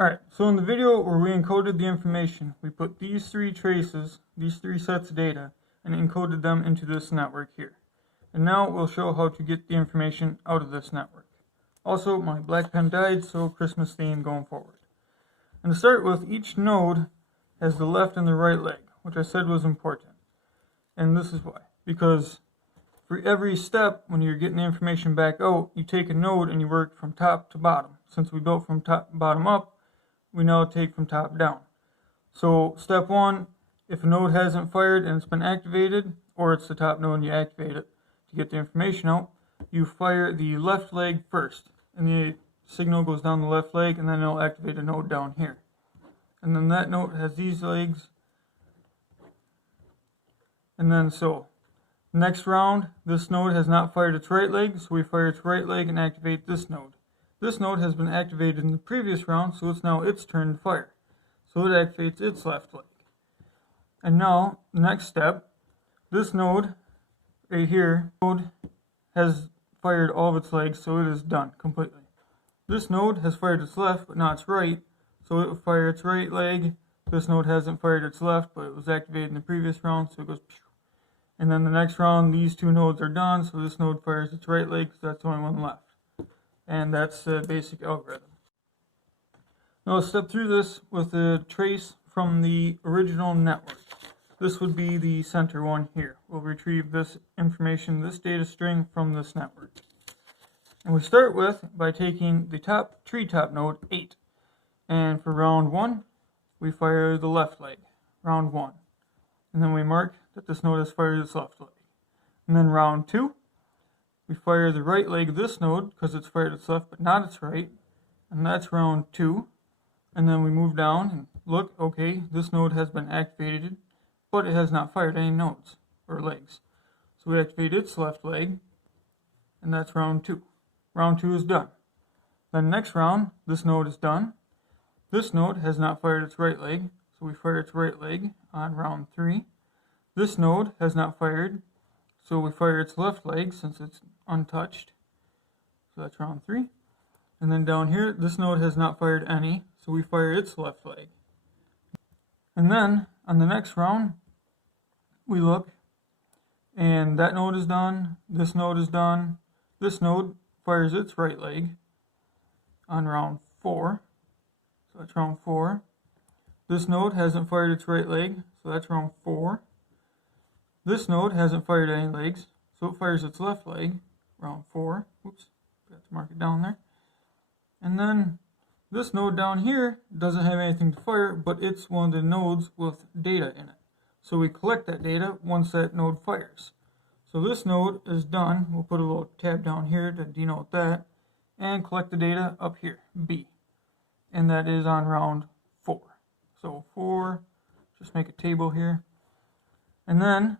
Alright, so in the video where we encoded the information, we put these three traces, these three sets of data, and encoded them into this network here. And now we'll show how to get the information out of this network. Also, my black pen died, so Christmas theme going forward. And to start with, each node has the left and the right leg, which I said was important. And this is why. Because for every step, when you're getting the information back out, you take a node and you work from top to bottom. Since we built from top bottom up, we now take from top down. So step one, if a node hasn't fired and it's been activated, or it's the top node and you activate it to get the information out, you fire the left leg first, and the signal goes down the left leg, and then it'll activate a node down here. And then that node has these legs, and then so next round, this node has not fired its right leg, so we fire its right leg and activate this node. This node has been activated in the previous round, so it's now its turn to fire. So it activates its left leg. And now, the next step, this node right here has fired all of its legs, so it is done completely. This node has fired its left, but not its right, so it will fire its right leg. This node hasn't fired its left, but it was activated in the previous round, so it goes pew. And then the next round, these two nodes are done, so this node fires its right leg, because that's the only one left. And that's the basic algorithm. Now let's step through this with a trace from the original network. This would be the center one here. We'll retrieve this information, this data string from this network. And we start with by taking the top treetop node 8. And for round 1, we fire the left leg, round 1. And then we mark that this node has fired its left leg. And then round 2, we fire the right leg of this node because it's fired its left but not its right, and that's round 2. And then we move down and look, okay, this node has been activated, but it has not fired any nodes or legs. So we activate its left leg, and that's round 2. Round 2 is done. Then next round, this node is done. This node has not fired its right leg, so we fire its right leg on round 3. This node has not fired, so we fire its left leg since it's untouched. So that's round 3. And then down here, this node has not fired any, so we fire its left leg. And then on the next round, we look, and that node is done, this node is done. This node fires its right leg on round 4. So that's round 4. This node hasn't fired its right leg, so that's round 4. This node hasn't fired any legs, so it fires its left leg, round 4. Oops, got to mark it down there. And then this node down here doesn't have anything to fire, but it's one of the nodes with data in it. So we collect that data once that node fires. So this node is done. We'll put a little tab down here to denote that, and collect the data up here, B. And that is on round 4. So 4, just make a table here. And then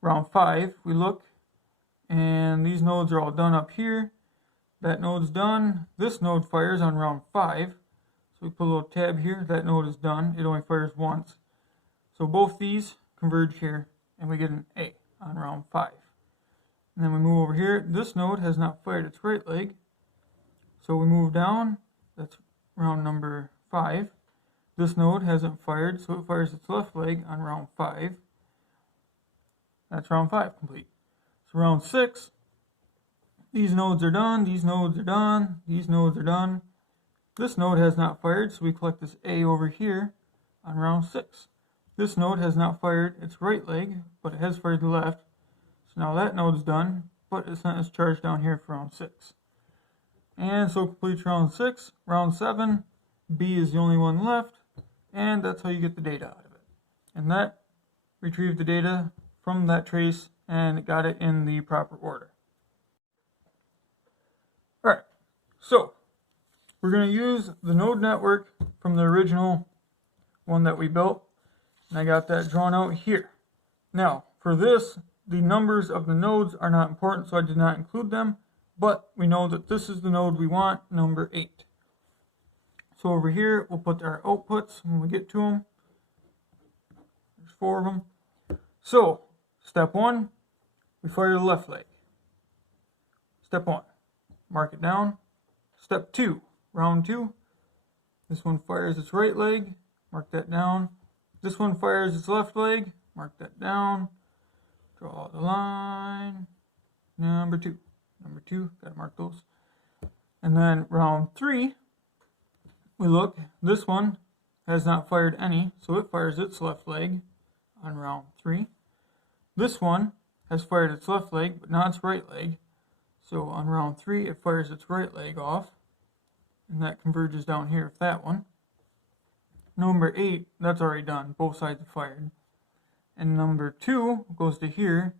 round 5, we look, and these nodes are all done up here. That node's done. This node fires on round 5. So we put a little tab here. That node is done. It only fires once. So both these converge here, and we get an A on round 5. And then we move over here. This node has not fired its right leg. So we move down. That's round number 5. This node hasn't fired, so it fires its left leg on round 5. That's round 5 complete. So round 6, these nodes are done, these nodes are done, these nodes are done. This node has not fired, so we collect this A over here on round 6. This node has not fired its right leg, but it has fired the left. So now that node is done, but it's not as charged down here for round 6. And so completes round 6. Round 7, B is the only one left, and that's how you get the data out of it. And that retrieved the data from that trace and got it in the proper order. Alright, so we're going to use the node network from the original one that we built, and I got that drawn out here. Now, for this, the numbers of the nodes are not important, so I did not include them, but we know that this is the node we want, number 8. So over here, we'll put our outputs when we get to them. There's 4 of them. So, step 1, we fire the left leg. Step 1, mark it down. Step 2, round 2, This one fires its right leg, mark that down. This one fires its left leg, mark that down. Draw the line. Number two, gotta mark those. And then round 3, we look, this one has not fired any, so it fires its left leg on round 3. This one has fired its left leg, but not its right leg. So on round 3, it fires its right leg off, and that converges down here with that one. Number 8, that's already done, both sides have fired. And number 2 goes to here,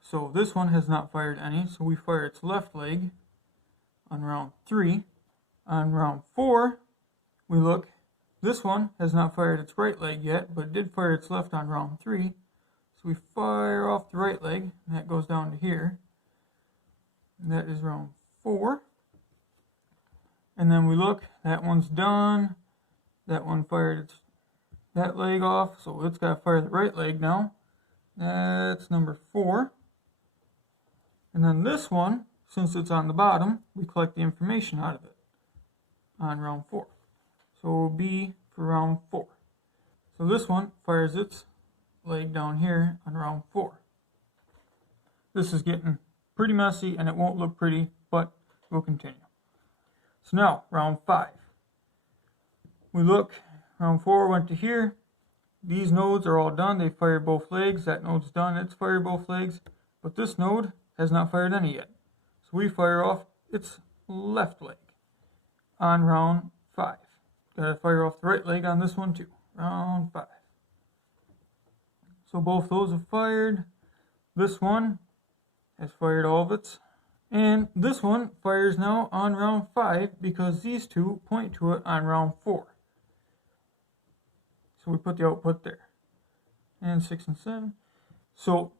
so this one has not fired any, so we fire its left leg on round 3. On round 4, we look, this one has not fired its right leg yet, but it did fire its left on round 3. So we fire off the right leg, and that goes down to here. And that is round 4. And then we look, that one's done. That one fired that leg off, so it's got to fire the right leg now. That's number 4. And then this one, since it's on the bottom, we collect the information out of it on round 4. So B for round 4. So this one fires its leg down here on round 4. This is getting pretty messy and it won't look pretty, but we'll continue. So now, round 5. We look, round 4 went to here. These nodes are all done. They fired both legs. That node's done. It's fired both legs. But this node has not fired any yet. So we fire off its left leg on round 5. Gotta fire off the right leg on this one too. Round 5. So both those have fired. This one has fired all of its. And this one fires now on round 5 because these two point to it on round 4. So we put the output there. And 6 and 7. So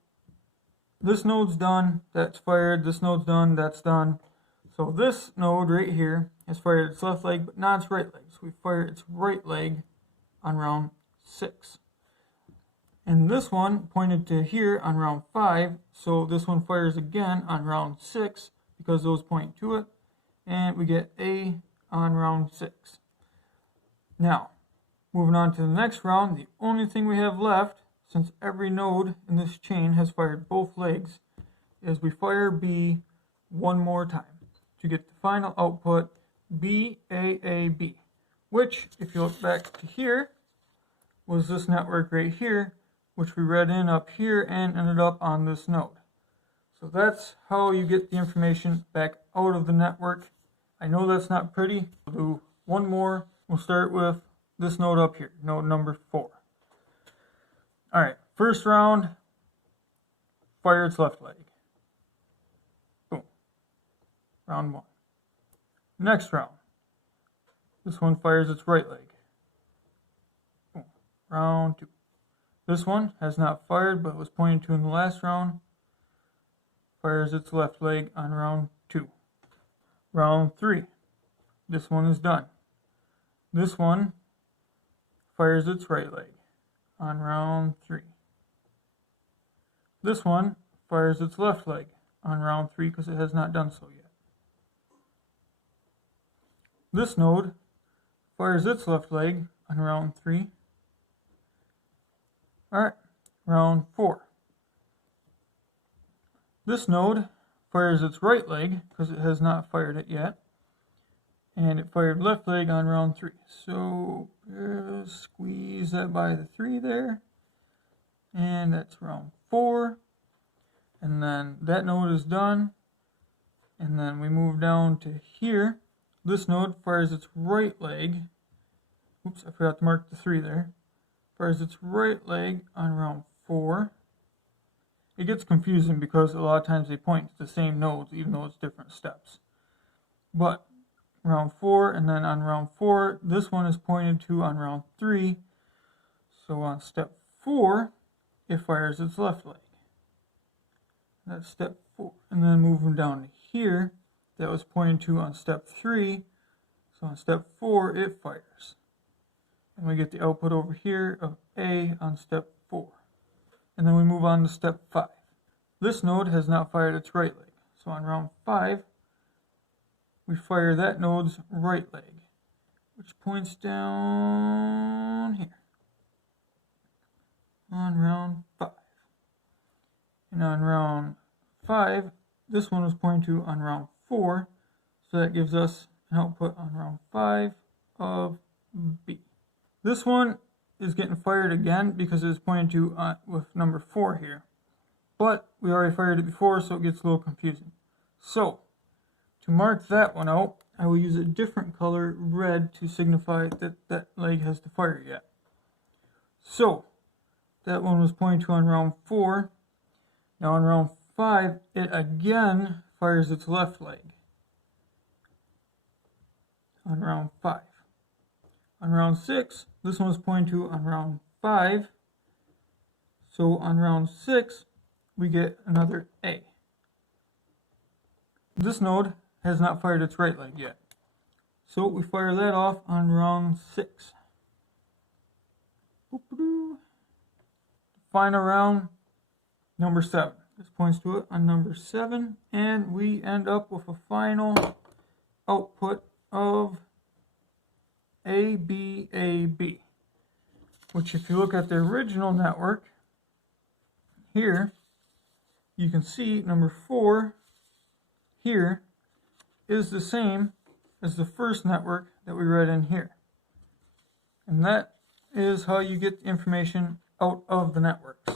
this node's done, that's fired. This node's done, that's done. So this node right here has fired its left leg, but not its right leg. So we fire its right leg on round 6. And this one pointed to here on round 5, so this one fires again on round 6 because those point to it, and we get A on round 6. Now, moving on to the next round, the only thing we have left, since every node in this chain has fired both legs, is we fire B one more time to get the final output BAAB, which, if you look back to here, was this network right here, which we read in up here and ended up on this node. So that's how you get the information back out of the network. I know that's not pretty. We'll do one more. We'll start with this node up here, node number 4. All right, first round, fire its left leg. Boom. Round 1. Next round, this one fires its right leg. Boom. Round 2. This one has not fired, but was pointed to in the last round. Fires its left leg on round 2. Round 3. This one is done. This one fires its right leg on round 3. This one fires its left leg on round 3 because it has not done so yet. This node fires its left leg on round 3. Alright, round 4. This node fires its right leg because it has not fired it yet. And it fired left leg on round 3. So squeeze that by the 3 there. And that's round 4. And then that node is done. And then we move down to here. This node fires its right leg. Oops, I forgot to mark the 3 there. Fires its right leg on round 4. It gets confusing because a lot of times they point to the same nodes even though it's different steps. But round 4, and then on round 4, this one is pointed to on round 3. So on step 4, it fires its left leg. That's step 4. And then moving down to here, that was pointed to on step 3. So on step 4, it fires. And we get the output over here of A on step 4. And then we move on to step 5. This node has not fired its right leg. So on round 5, we fire that node's right leg. which points down here on round 5. And on round 5, this one was pointing to on round 4, so that gives us an output on round 5 of B. This one is getting fired again because it's pointing to with number 4 here. But we already fired it before, so it gets a little confusing. So, to mark that one out, I will use a different color, red, to signify that that leg has to fire yet. So, that one was pointing to on round 4. Now on round 5, it again fires its left leg. On round 5. On round 6, this one was pointing to on round 5. So on round 6, we get another A. This node has not fired its right leg yet. So we fire that off on round 6. Final round, number 7. This points to it on number 7, and we end up with a final output of ABAB, which if you look at the original network, here, you can see number 4 here is the same as the first network that we read in here. And that is how you get the information out of the networks.